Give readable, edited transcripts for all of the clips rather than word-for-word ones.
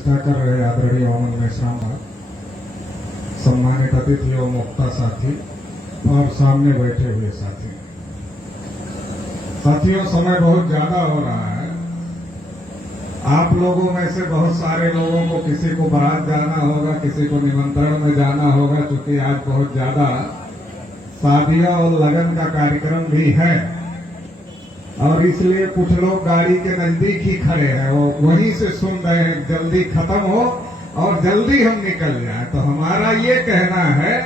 अध्यक्षता कर रहे आदरणीय वामन मेश्राम, सम्मानित अतिथि और मुक्ता साथी और सामने बैठे हुए साथियों, समय बहुत ज्यादा हो रहा है। आप लोगों में से बहुत सारे लोगों को किसी को बारात जाना होगा, किसी को निमंत्रण में जाना होगा, क्योंकि आज बहुत ज्यादा शादियां और लगन का कार्यक्रम भी है और इसलिए कुछ लोग गाड़ी के नजदीक ही खड़े हैं, वो वहीं से सुन रहे हैं जल्दी खत्म हो और जल्दी हम निकल जाएं। तो हमारा ये कहना है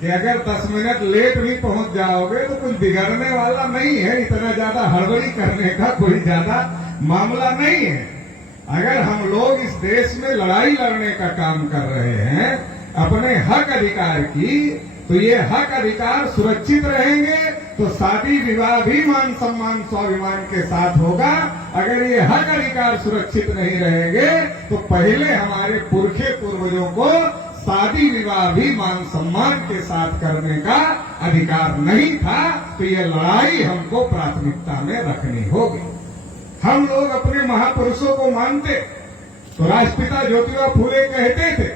कि अगर 10 मिनट लेट भी पहुंच जाओगे तो कुछ बिगड़ने वाला नहीं है, इतना ज्यादा हड़बड़ी करने का कोई ज्यादा मामला नहीं है। अगर हम लोग इस देश में लड़ाई लड़ने का काम कर रहे हैं अपने हक अधिकार की, तो ये हक अधिकार सुरक्षित रहेंगे तो शादी विवाह भी मान सम्मान स्वाभिमान के साथ होगा। अगर ये हक अधिकार सुरक्षित नहीं रहेंगे तो पहले हमारे पुरखे पूर्वजों को शादी विवाह भी मान सम्मान के साथ करने का अधिकार नहीं था। तो ये लड़ाई हमको प्राथमिकता में रखनी होगी। हम लोग अपने महापुरुषों को मानते तो राष्ट्रपिता ज्योतिबा फूले कहते थे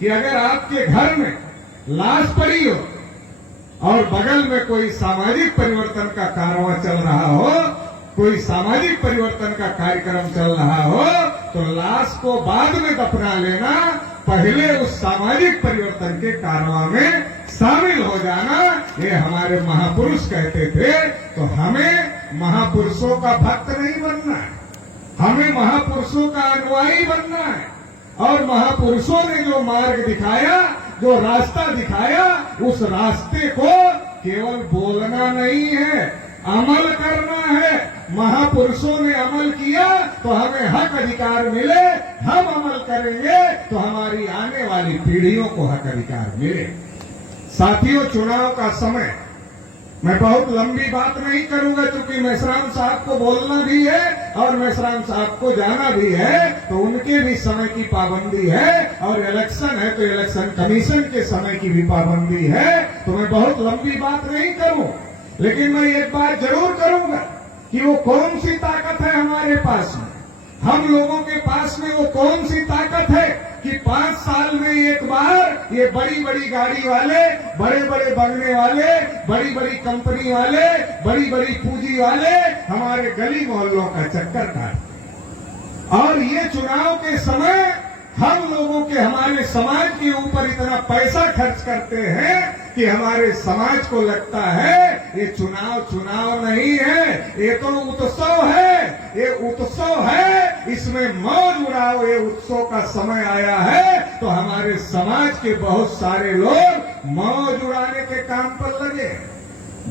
कि अगर आपके घर में लाश पड़ी हो और बगल में कोई सामाजिक परिवर्तन का कारवां चल रहा हो, कोई सामाजिक परिवर्तन का कार्यक्रम चल रहा हो, तो लाश को बाद में दफना लेना, पहले उस सामाजिक परिवर्तन के कारवां में शामिल हो जाना। ये हमारे महापुरुष कहते थे। तो हमें महापुरुषों का भक्त नहीं बनना है, हमें महापुरुषों का अनुयायी बनना है। और महापुरुषों ने जो मार्ग दिखाया, जो रास्ता दिखाया, उस रास्ते को केवल बोलना नहीं है, अमल करना है। महापुरुषों ने अमल किया तो हमें हक अधिकार मिले, हम अमल करेंगे तो हमारी आने वाली पीढ़ियों को हक अधिकार मिले। साथियों, चुनाव का समय, मैं बहुत लंबी बात नहीं करूंगा क्योंकि मेश्राम साहब को बोलना भी है और मेश्राम साहब को जाना भी है, तो उनके भी समय की पाबंदी है और इलेक्शन है तो इलेक्शन कमीशन के समय की भी पाबंदी है। तो मैं बहुत लंबी बात नहीं करूं, लेकिन मैं एक बात जरूर करूंगा कि वो कौन सी ताकत है हमारे पास में, हम लोगों के पास में वो कौन सी ताकत है कि 5 साल में एक बार ये बड़ी बड़ी गाड़ी वाले, बड़े बड़े बंगले वाले, बड़ी बड़ी कंपनी वाले, बड़ी बड़ी पूंजी वाले हमारे गली मोहल्लों का चक्कर काटते। और ये चुनाव के समय हम लोगों के, हमारे समाज के ऊपर इतना पैसा खर्च करते हैं कि हमारे समाज को लगता है ये चुनाव नहीं है, ये तो उत्सव है, ये उत्सव है, इसमें मौज उड़ाओ, ये उत्सव का समय आया है। तो हमारे समाज के बहुत सारे लोग मौज उड़ाने के काम पर लगे।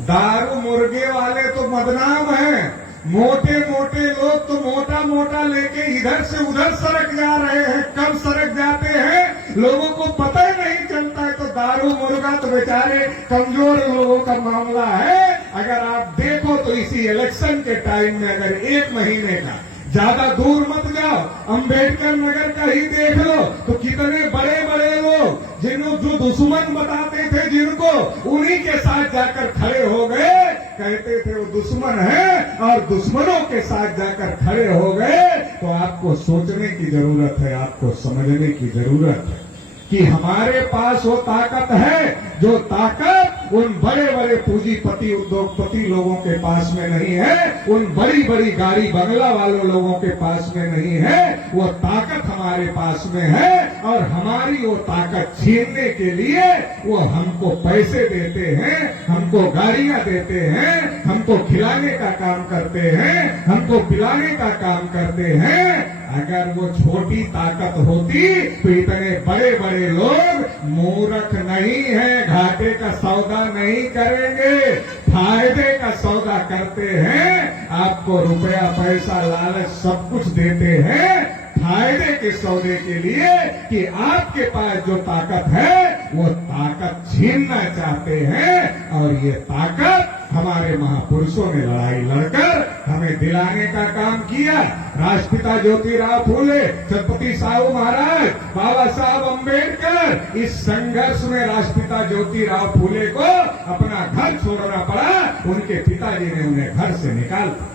दारू मुर्गे वाले तो बदनाम हैं, मोटे मोटे लोग तो मोटा मोटा लेके इधर से उधर सड़क जा रहे हैं। कब सड़क जाते हैं लोगों को पता ही नहीं चलता है। तो दारू मुर्गा तो बेचारे कमजोर लोगों का मामला है। अगर आप देखो तो इसी इलेक्शन के टाइम में अगर 1 महीने का, ज्यादा दूर मत जाओ, अंबेडकर नगर का ही देख लो तो कितने बड़े बड़े लोग जिनको जो दुश्मन बताते थे जिनको, उन्हीं के साथ जाकर खड़े हो गए। कहते थे वो दुश्मन है और दुश्मनों के साथ जाकर खड़े हो गए। तो आपको सोचने की जरूरत है, आपको समझने की जरूरत है कि हमारे पास वो ताकत है जो ताकत उन बड़े बड़े पूंजीपति उद्योगपति लोगों के पास में नहीं है, उन बड़ी बड़ी गाड़ी बंगला वालों लोगों के पास में नहीं है। वो ताकत हमारे पास में है और हमारी वो ताकत छीनने के लिए वो हमको पैसे देते हैं, हमको गाड़ियां देते हैं, हमको खिलाने का काम करते हैं, हमको पिलाने का काम करते हैं। अगर वो छोटी ताकत होती तो इतने बड़े बड़े लोग मूर्ख नहीं है, घाटे का सौदा नहीं करेंगे, फायदे का सौदा करते हैं। आपको रुपया पैसा लालच सब कुछ देते हैं फायदे के सौदे के लिए कि आपके पास जो ताकत है वो ताकत छीनना चाहते हैं। और ये ताकत हमारे महापुरुषों ने लड़ाई लड़कर हमें दिलाने का काम किया। राष्ट्रपिता ज्योतिराव फूले, छत्रपति साहू महाराज, बाबा साहब अम्बेडकर, इस संघर्ष में राष्ट्रपिता ज्योतिराव फूले को अपना घर छोड़ना पड़ा। उनके पिताजी ने उन्हें घर से निकाला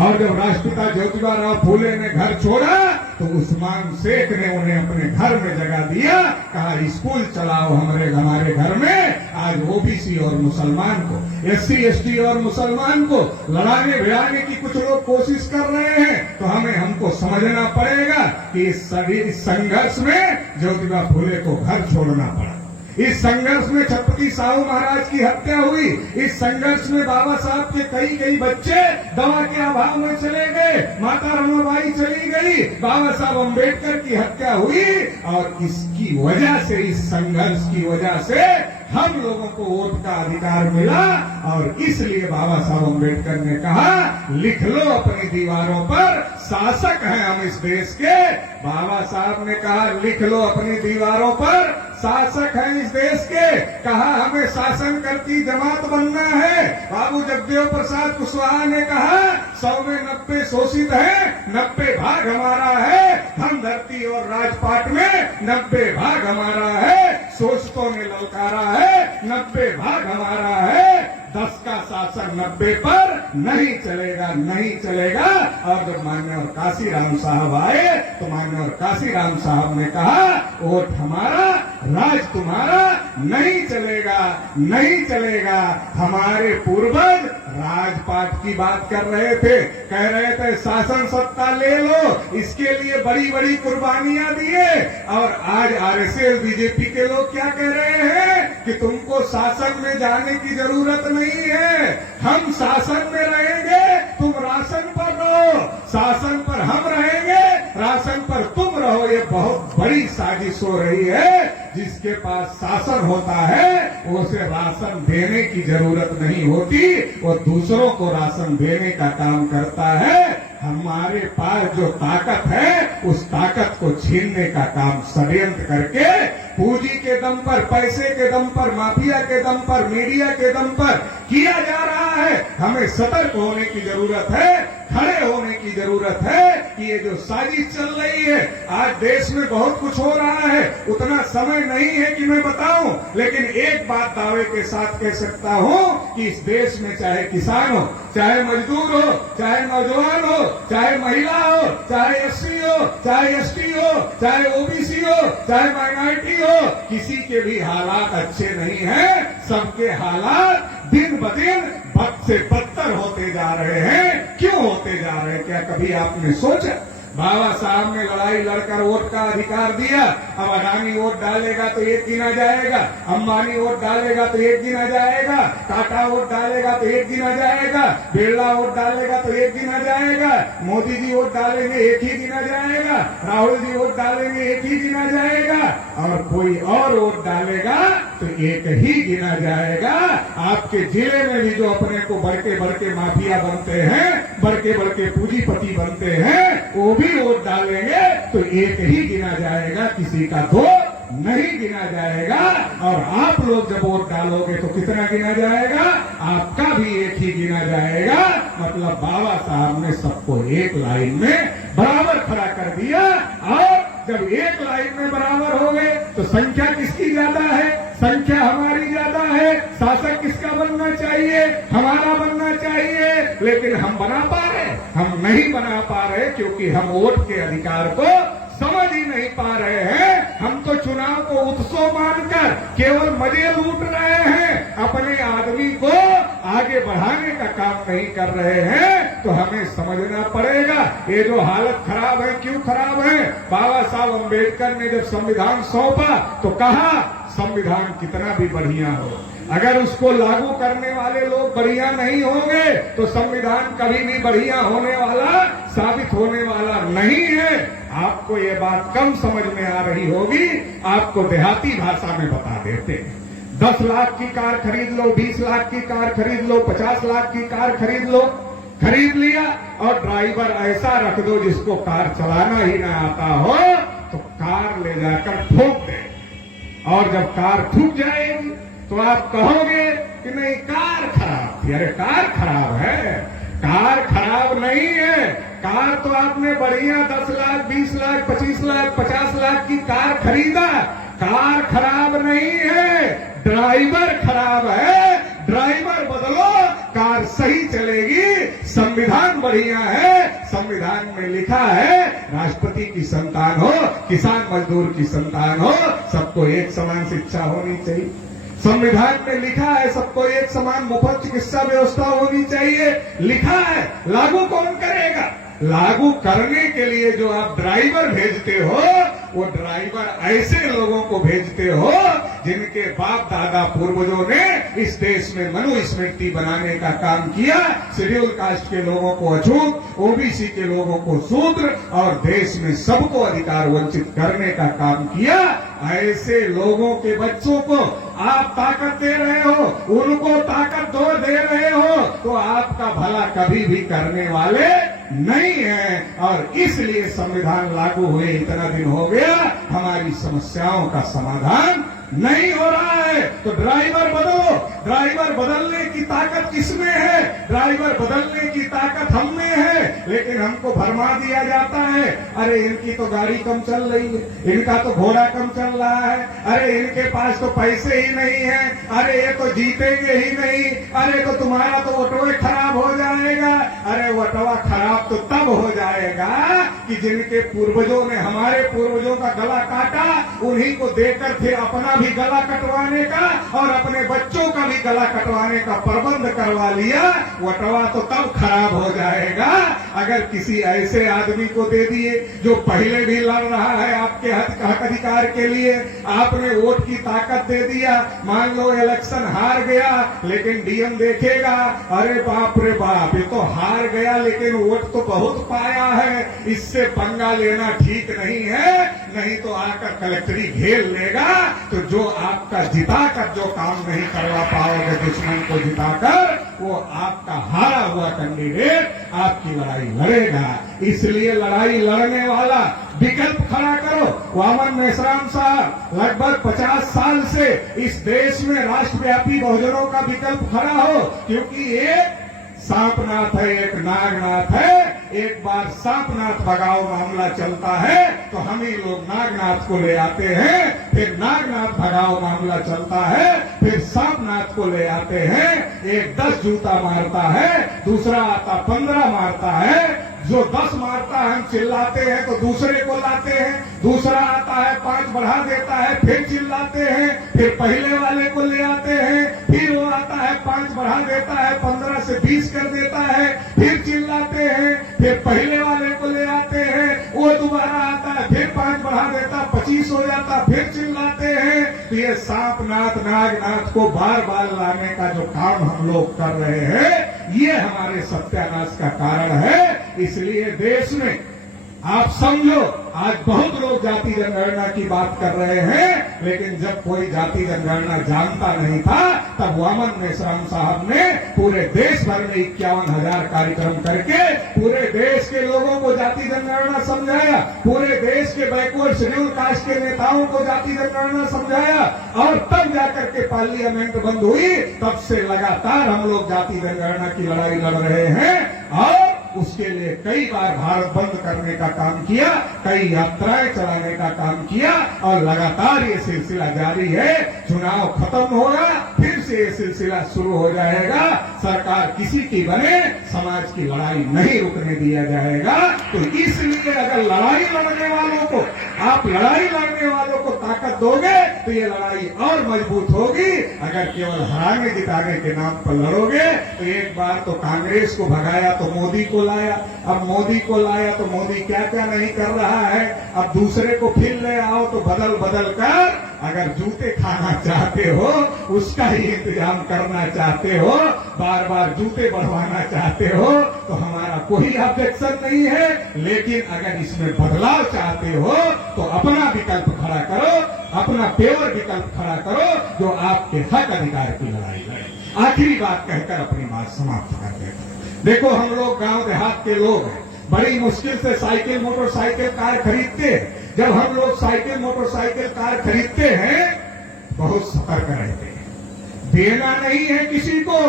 और जब राष्ट्रपिता ज्योतिबा राव फूले ने घर छोड़ा तो उस्मान शेख ने उन्हें अपने घर में जगह दिया, कहा स्कूल चलाओ हमारे घर में। आज ओबीसी और मुसलमान को, एससी एसटी और मुसलमान को लड़ाने भिड़ाने की कुछ लोग कोशिश कर रहे हैं, तो हमको समझना पड़ेगा कि इस संघर्ष में ज्योतिबा फूले को घर छोड़ना पड़ा। इस संघर्ष में छत्रपति साहू महाराज की हत्या हुई। इस संघर्ष में बाबा साहब के कई बच्चे दवा के अभाव में चले गए, माता रमाबाई चली गई, बाबा साहब अम्बेडकर की हत्या हुई। और इसकी वजह से, इस संघर्ष की वजह से हम लोगों को वोट का अधिकार मिला। और इसलिए बाबा साहब अम्बेडकर ने कहा, लिख लो अपनी दीवारों पर, शासक हैं हम इस देश के। बाबा साहब ने कहा, लिख लो अपनी दीवारों पर, शासक हैं इस देश के। कहा, हमें शासन करती जमात बनना है। बाबू जगदेव प्रसाद कुशवाहा ने कहा, 100 में 90 शोषित हैं, 90 भाग हमारा है। हम धरती और राजपाट में 90 भाग हमारा है। शोषितों ने ललकारा है, 90 भाग हमारा है। 10 का शासन 90 पर नहीं चलेगा, नहीं चलेगा। और जब माननीय काशीराम साहब आए तो माननीय काशीराम साहब ने कहा, वोट हमारा, राज तुम्हारा, नहीं चलेगा, नहीं चलेगा। हमारे पूर्वज राजपाट की बात कर रहे थे, कह रहे थे शासन सत्ता ले लो, इसके लिए बड़ी बड़ी कुर्बानियां दिए। और आज आरएसएस बीजेपी के लोग क्या कह रहे हैं कि तुमको शासन में जाने की जरूरत नहीं है, हम शासन में रहेंगे, तुम राशन पर रहो, शासन पर हम रहेंगे, राशन पर तुम रहो। ये बहुत बड़ी साजिश हो रही है। जिसके पास शासन होता है उसे राशन देने की जरूरत नहीं होती, वो दूसरों को राशन देने का काम करता है। हमारे पास जो ताकत है उस ताकत को छीनने का काम षड्यंत्र करके, पूंजी के दम पर, पैसे के दम पर, माफिया के दम पर, मीडिया के दम पर किया जा रहा है। हमें सतर्क होने की जरूरत है, खड़े होने की जरूरत है कि ये जो साजिश चल रही है, आज देश में बहुत कुछ हो रहा है, उतना समय नहीं है कि मैं बताऊं, लेकिन एक बात दावे के साथ कह सकता हूं कि इस देश में चाहे किसान हो, चाहे मजदूर हो, चाहे नौजवान हो, चाहे महिला हो, चाहे एससी हो, चाहे एसटी हो, चाहे ओबीसी हो, चाहे माइनॉरिटी हो, किसी के भी हालात अच्छे नहीं हैं। सबके हालात दिन ब दिन बद से बदतर होते जा रहे हैं। क्यों होते जा रहे हैं? क्या कभी आपने सोचा? बाबा साहब ने लड़ाई लड़कर वोट का अधिकार दिया। अब अडानी वोट डालेगा तो एक गिना जाएगा, अंबानी वोट डालेगा तो एक गिना जाएगा, टाटा वोट डालेगा तो एक गिना जाएगा, बिरला वोट डालेगा तो एक गिना जाएगा, मोदी जी वोट डालेंगे एक ही गिना जाएगा, राहुल जी वोट डालेंगे एक ही गिना जाएगा, और कोई और वोट डालेगा तो एक ही गिना जाएगा। आपके जिले में भी जो अपने को बड़के बड़के माफिया बनते हैं, बड़के बड़के पूंजीपति बनते हैं, वो भी वोट डालेंगे तो एक ही गिना जाएगा, किसी का दो नहीं गिना जाएगा। और आप लोग जब वोट डालोगे तो कितना गिना जाएगा? आपका भी एक ही गिना जाएगा। मतलब बाबा साहब ने सबको एक लाइन में बराबर खड़ा कर दिया। और जब एक लाइन में बराबर हो गए तो संख्या किसकी ज्यादा है? संख्या हमारी ज्यादा है। शासक किसका बनना चाहिए? हमारा बनना चाहिए। लेकिन हम बना पा रहे? हम नहीं बना पा रहे, क्योंकि हम वोट के अधिकार को समझ ही नहीं पा रहे हैं। हम तो चुनाव को उत्सव मानकर केवल मजे लूट रहे हैं, अपने आदमी को आगे बढ़ाने का काम नहीं कर रहे हैं। तो हमें समझना पड़ेगा ये जो हालत खराब है, क्यों खराब है? बाबा साहब अम्बेडकर ने जब संविधान सौंपा तो कहा संविधान कितना भी बढ़िया हो, अगर उसको लागू करने वाले लोग बढ़िया नहीं होंगे तो संविधान कभी भी बढ़िया होने वाला, साबित होने वाला नहीं है। आपको ये बात कम समझ में आ रही होगी, आपको देहाती भाषा में बता देते हैं। 10 लाख की कार खरीद लो, 20 लाख की कार खरीद लो, 50 लाख की कार खरीद लो, खरीद लिया और ड्राइवर ऐसा रख दो जिसको कार चलाना ही ना आता हो, तो कार ले जाकर ठोक दे। और जब कार ठुक जाएगी तो आप कहोगे कि नहीं कार खराब थी। अरे कार खराब है? कार खराब नहीं है। कार तो आपने बढ़िया 10 लाख, 20 लाख, 25 लाख, 50 लाख की कार खरीदा। कार खराब नहीं है, ड्राइवर खराब है। ड्राइवर बदलो, कार सही चलेगी, संविधान बढ़िया है। संविधान में लिखा है राष्ट्रपति की संतान हो, किसान मजदूर की संतान हो, सबको एक समान शिक्षा होनी चाहिए। संविधान में लिखा है सबको एक समान मुफ्त चिकित्सा व्यवस्था होनी चाहिए, लिखा है। लागू कौन करेगा? लागू करने के लिए जो आप ड्राइवर भेजते हो, वो ड्राइवर ऐसे लोगों को भेजते हो जिनके बाप दादा पूर्वजों ने इस देश में मनुस्मृति बनाने का काम किया, शेड्यूल कास्ट के लोगों को अछूत, ओबीसी के लोगों को शूद्र और देश में सबको अधिकार वंचित करने का काम किया। ऐसे लोगों के बच्चों को आप ताकत दे रहे हो, उनको ताकत दे रहे हो, तो आपका भला कभी भी करने वाले नहीं है। और इसलिए संविधान लागू हुए इतना दिन हो गया, हमारी समस्याओं का समाधान नहीं हो रहा है। तो ड्राइवर बदलो। ड्राइवर बदलने की ताकत किसमें है? ड्राइवर बदलने की ताकत हम में है, लेकिन हमको भरमा दिया जाता है, अरे इनकी तो गाड़ी कम चल रही है, इनका तो घोड़ा कम चल रहा है, अरे इनके पास तो पैसे ही नहीं है, अरे ये तो जीतेंगे ही नहीं, अरे तो तुम्हारा तो वोटवा खराब हो जाएगा। अरे वोटवा खराब तो तब हो जाएगा कि जिनके पूर्वजों ने हमारे पूर्वजों का गला काटा, उन्हीं को देकर फिर अपना भी गला कटवाने का और अपने बच्चों का भी गला कटवाने का प्रबंध करवा लिया। वोटवा तो तब खराब हो जाएगा अगर किसी ऐसे आदमी को दे दिए जो पहले भी लड़ रहा है आपके हक अधिकार के लिए, आपने वोट की ताकत दे दिया, मान लो इलेक्शन हार गया, लेकिन डीएम देखेगा, अरे बाप रे बाप, ये तो हार गया लेकिन वोट तो बहुत पाया है, इससे पंगा लेना ठीक नहीं है, नहीं तो आकर कलेक्टरी घेर लेगा। तो जो आपका जिताकर जो काम नहीं करवा पाओगे दुश्मन को जिताकर, वो आपका हारा हुआ कैंडिडेट आपकी लड़ाई लड़ेगा। इसलिए लड़ाई लड़ने वाला विकल्प खड़ा करो। वामन मेश्राम साहब लगभग 50 साल से इस देश में राष्ट्रव्यापी बहुजनों का विकल्प खड़ा हो, क्योंकि एक सांपनाथ है, एक नागनाथ है। एक बार सांपनाथ भगाओ मामला चलता है तो हम ही लोग नागनाथ को ले आते हैं, फिर नागनाथ भगाओ मामला चलता है, फिर सांपनाथ को ले आते हैं। एक 10 जूता मारता है, दूसरा आता 15 मारता है, जो 10 मारता है हम चिल्लाते हैं तो दूसरे को लाते हैं, दूसरा आता है 5 बढ़ा देता है, फिर चिल्लाते हैं, फिर पहले वाले को ले आते हैं, फिर वो आता है 5 बढ़ा देता है, 15 से 20 कर देता है, फिर चिल्लाते हैं, फिर पहले वाले को ले आते हैं, वो दोबारा आता है, फिर 5 बढ़ा देता, 25 हो जाता, फिर चिल्लाते हैं। तो ये सांपनाथ नागनाथ को बार बार लाने का जो काम हम लोग कर रहे हैं, ये हमारे सत्यानाश का कारण है। इसलिए देश में आप समझो, आज बहुत लोग जाति जनगणना की बात कर रहे हैं, लेकिन जब कोई जाति जनगणना जानता नहीं था, तब वामन मेश्राम साहब ने पूरे देश भर में 51,000 कार्यक्रम करके पूरे देश के लोगों को जाति जनगणना समझाया, पूरे देश के बैकवर्ड शेड्यूल कास्ट के नेताओं को जाति जनगणना समझाया, और तब जाकर के पार्लियामेंट बंद हुई। तब से लगातार हम लोग जाति जनगणना की लड़ाई लड़ रहे हैं, और उसके लिए कई बार भारत बंद करने का काम किया, कई यात्राएं चलाने का काम किया, और लगातार ये सिलसिला जारी है। चुनाव खत्म होगा, फिर से ये सिलसिला शुरू हो जाएगा। सरकार किसी की बने, समाज की लड़ाई नहीं रुकने दिया जाएगा। तो इसलिए अगर लड़ाई लड़ने वालों को, आप लड़ाई लड़ने वालों को ताकत दोगे तो ये लड़ाई और मजबूत होगी। अगर केवल हराने जिताने के नाम पर लड़ोगे तो एक बार तो कांग्रेस को भगाया तो मोदी को लाया, अब मोदी को लाया तो मोदी क्या क्या नहीं कर रहा है, अब दूसरे को फिर ले आओ तो बदल बदल कर अगर जूते खाना चाहते हो, उसका ही इंतजाम करना चाहते हो, बार बार जूते बढ़वाना चाहते हो, तो हमारा कोई ऑब्जेक्शन नहीं है। लेकिन अगर इसमें बदलाव चाहते हो तो अपना विकल्प खड़ा करो, अपना पेवर विकल्प खड़ा करो, जो आपके हक अधिकार की लड़ाई लड़े। आखिरी बात कहकर अपनी बात समाप्त कर देते। देखो, हम लोग गांव देहात के लोग हैं, बड़ी मुश्किल से साइकिल मोटरसाइकिल कार खरीदते हैं। जब हम लोग साइकिल मोटरसाइकिल कार खरीदते हैं, बहुत सतर्क रहते हैं, देना नहीं है किसी को।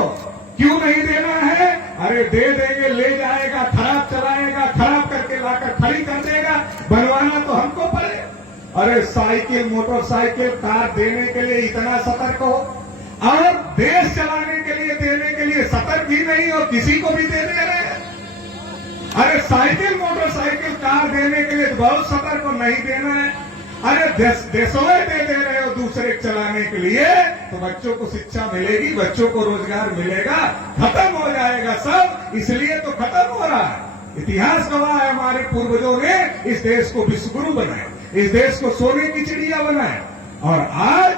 क्यों नहीं देना है? अरे दे देंगे, ले जाएगा, खराब चलाएगा, खराब करके लाकर खड़ी कर देगा, बनवाना तो हमको पड़ेगा। अरे साइकिल मोटरसाइकिल कार देने के लिए इतना सतर्क हो, और देश चलाने के लिए देने के लिए सतर्क भी नहीं हो, किसी को भी दे रहे हैं। अरे साइकिल मोटरसाइकिल कार देने के लिए तो बहुत सतर्क को नहीं देना है। अरे देशों में दे रहे हो दूसरे चलाने के लिए, तो बच्चों को शिक्षा मिलेगी, बच्चों को रोजगार मिलेगा, खत्म हो जाएगा सब। इसलिए तो खत्म हो रहा है। इतिहास गवाह है, हमारे पूर्वजों ने इस देश को विश्वगुरु बनाया, इस देश को सोने की चिड़िया बनाया, और आज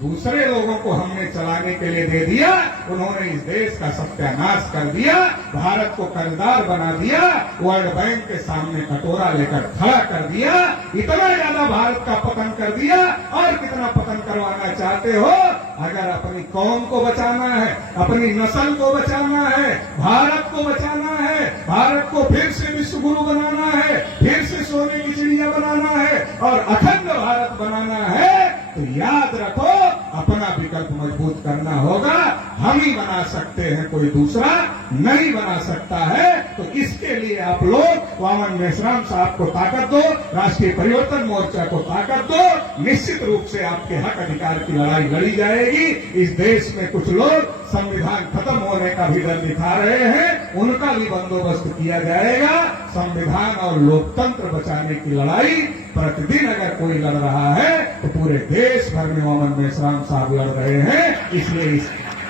दूसरे लोगों को हमने चलाने के लिए दे दिया। उन्होंने इस देश का सत्यानाश कर दिया, भारत को कर्जदार बना दिया, वर्ल्ड बैंक के सामने कटोरा लेकर खड़ा कर दिया, इतना ज्यादा भारत का पतन कर दिया। और कितना पतन करवाना चाहते हो? अगर अपनी कौम को बचाना है, अपनी नस्ल को बचाना है, भारत को बचाना है, भारत को फिर से विश्वगुरु बनाना है, फिर से सोने की चिड़िया बनाना है और अखंड भारत बनाना है, तो याद रखो अपना विकल्प मजबूत करना होगा। हम ही बना सकते हैं, कोई दूसरा नहीं बना सकता है। तो इसके लिए आप लोग वामन मेश्राम साहब को ताकत दो, राष्ट्रीय परिवर्तन मोर्चा को ताकत दो। निश्चित रूप से आपके हक अधिकार की लड़ाई लड़ी जाएगी। इस देश में कुछ लोग संविधान खत्म होने का भी डर दिखा रहे हैं, उनका भी बंदोबस्त किया जाएगा। संविधान और लोकतंत्र बचाने की लड़ाई प्रतिदिन अगर कोई लड़ रहा है तो पूरे देश भर में वामन मेश्राम साहब लड़ रहे हैं। इसलिए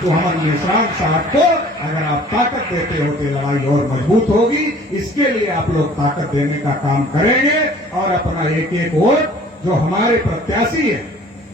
तो वामन मेश्राम साहब को अगर आप ताकत देते हो तो लड़ाई और मजबूत होगी। इसके लिए आप लोग ताकत देने का काम करेंगे और अपना एक एक वोट जो हमारे प्रत्याशी है,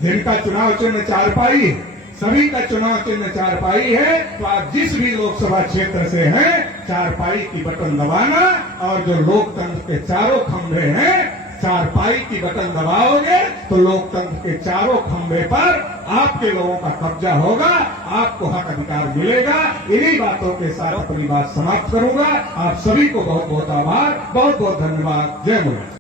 जिनका चुनाव चिन्ह चारपाई है, सभी का चुनाव चिन्ह चारपाई है, तो आप जिस भी लोकसभा क्षेत्र से हैं चारपाई की बटन दबाना, और जो लोकतंत्र के चारों खंभे हैं चारपाई की बटन दबाओगे तो लोकतंत्र के चारों खंभे पर आपके लोगों का कब्जा होगा, आपको हक अधिकार मिलेगा। इन्हीं बातों के साथ अपनी बात समाप्त करूंगा। आप सभी को बहुत बहुत आभार, बहुत बहुत धन्यवाद। जय मुराद।